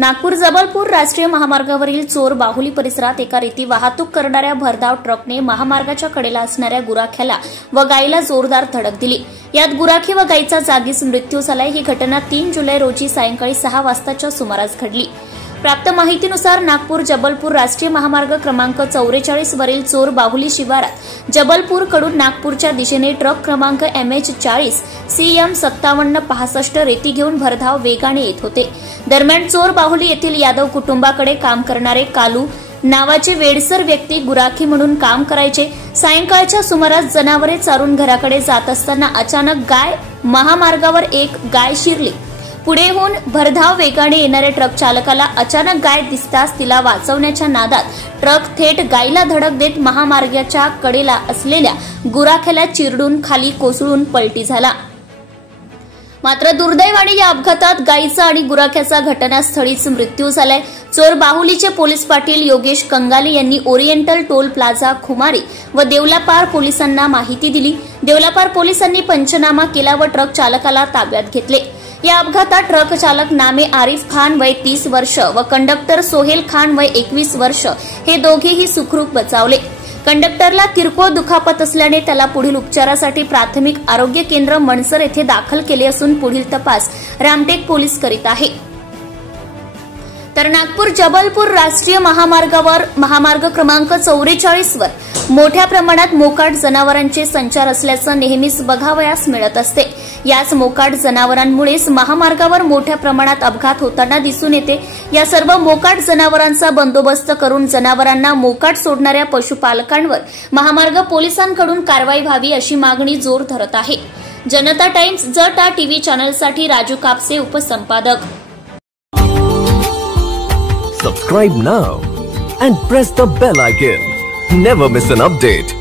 नागपूर जबलपूर राष्ट्रीय महामार्गावरील चोर बाहुली परिसरात एका रेती वाहतूक करणाऱ्या भरधाव ट्रकने महामार्गाच्या कडेला असणाऱ्या गुराख्याला व गायीला जोरदार धडक दिली। यात गुराखी व गायीचा जागीच मृत्यू झालाय। ही घटना 3 जुलै रोजी सायंकाळी 6 वाजताच्या सुमारास घडली। प्राप्त माहितीनुसार नागपूर जबलपूर राष्ट्रीय महामार्ग क्रमांक 44 वरील चोर बाहुली शिवारात जबलपूर कडून नागपूरच्या दिशेने ट्रक क्रमांक MH40 CM 5765 रेती घेऊन भरधाव वेगाने येत होते। दरम्यान चोर बाहुली येथील यादव कुटुंबाकडे काम करणारे कालू नावाचे वेडसर व्यक्ती गुराखी म्हणून काम करायचे। सायंकाळच्या सुमारास जनावरे चारून घराकडे जात असताना अचानक महामार्गावर एक गाय शिरली। पुढेहून भरधाव वेगाने येणाऱ्या ट्रक चालकाला अचानक गाय दिसताच तिला वाचवण्याच्या नादात ट्रक थेट गायीला धडक देत महामार्गाच्या कडेला असलेल्या गुराख्याला चिरडून खाली कोसळून पलटी झाला। मात्र दुर्दैवाने या अपघातात गायीचा आणि गुराख्याचा घटनास्थळीच मृत्यू झालाय। चोर बाहुलीचे पोलीस पाटील योगेश कंगाले यांनी ओरिएंटल टोल प्लाझा खुमारी व देवलापार पोलिसांना माहिती दिली। देवलापार पोलिसांनी पंचनामा केला व ट्रक चालकाला ताब्यात घेतले। या अपघातात ट्रक चालक नामे आरिफ खान वय 30 वर्ष व कंडक्टर सोहेल खान वय 21 वर्ष हे दोघेही सुखरूप बचावले। कंडक्टरला किरकोळ दुखापत असल्याने त्याला पुढील उपचारासाठी प्राथमिक आरोग्य केंद्र मनसर येथे दाखल केले असून पुढील तपास रामटेक पोलीस करीत आहे। तर नागपूर जबलपूर राष्ट्रीय महामार्गावर महामार्ग क्रमांक 44 वर मोठ्या प्रमाणात मोकाट जनावरांचे संचार असल्याचं नेहमीच बघावयास मिळत असते। याच मोकाट जनावरांमुळेच महामार्गावर मोठ्या प्रमाणात अपघात होताना दिसून येते। या सर्व मोकाट जनावरांचा बंदोबस्त करून जनावरांना मोकाट सोडणाऱ्या पशुपालकांवर महामार्ग पोलिसांकडून कारवाई व्हावी अशी मागणी जोर धरत आहे। जनता टाइम्स जटा टीव्ही चॅनलसाठी राजू कापसे उपसंपादक। Subscribe now and press the bell icon. Never miss an update.